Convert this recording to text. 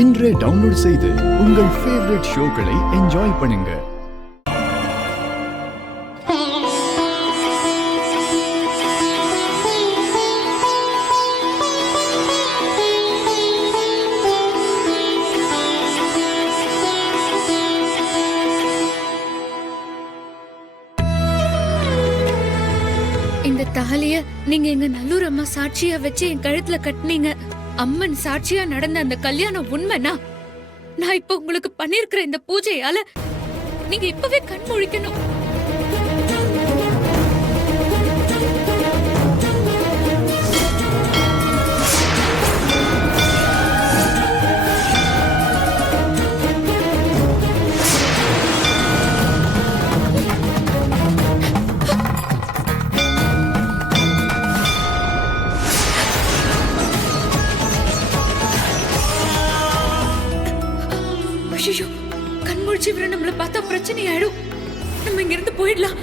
இன்றே டவுன்லோட் செய்து உங்கள் ஃபேவரட் ஷோக்களை என்ஜாய் பண்ணுங்க. இந்த தாலிய நீங்க எங்க நல்லூர் அம்மா சாட்சியா வச்சு என் கழுத்துல கட்டினீங்க. அம்மன் சாட்சியா நடந்த அந்த கல்யாணம் உண்மைனா நான் இப்ப உங்களுக்கு பண்ணிருக்கிற இந்த பூஜையால நீங்க இப்பவே கண் முழிக்கணும். ஐயோ, கண் முழிச்சு நம்மள பார்த்தா பிரச்சனை ஆயிடும். நம்ம இங்க இருந்து போயிடலாம்.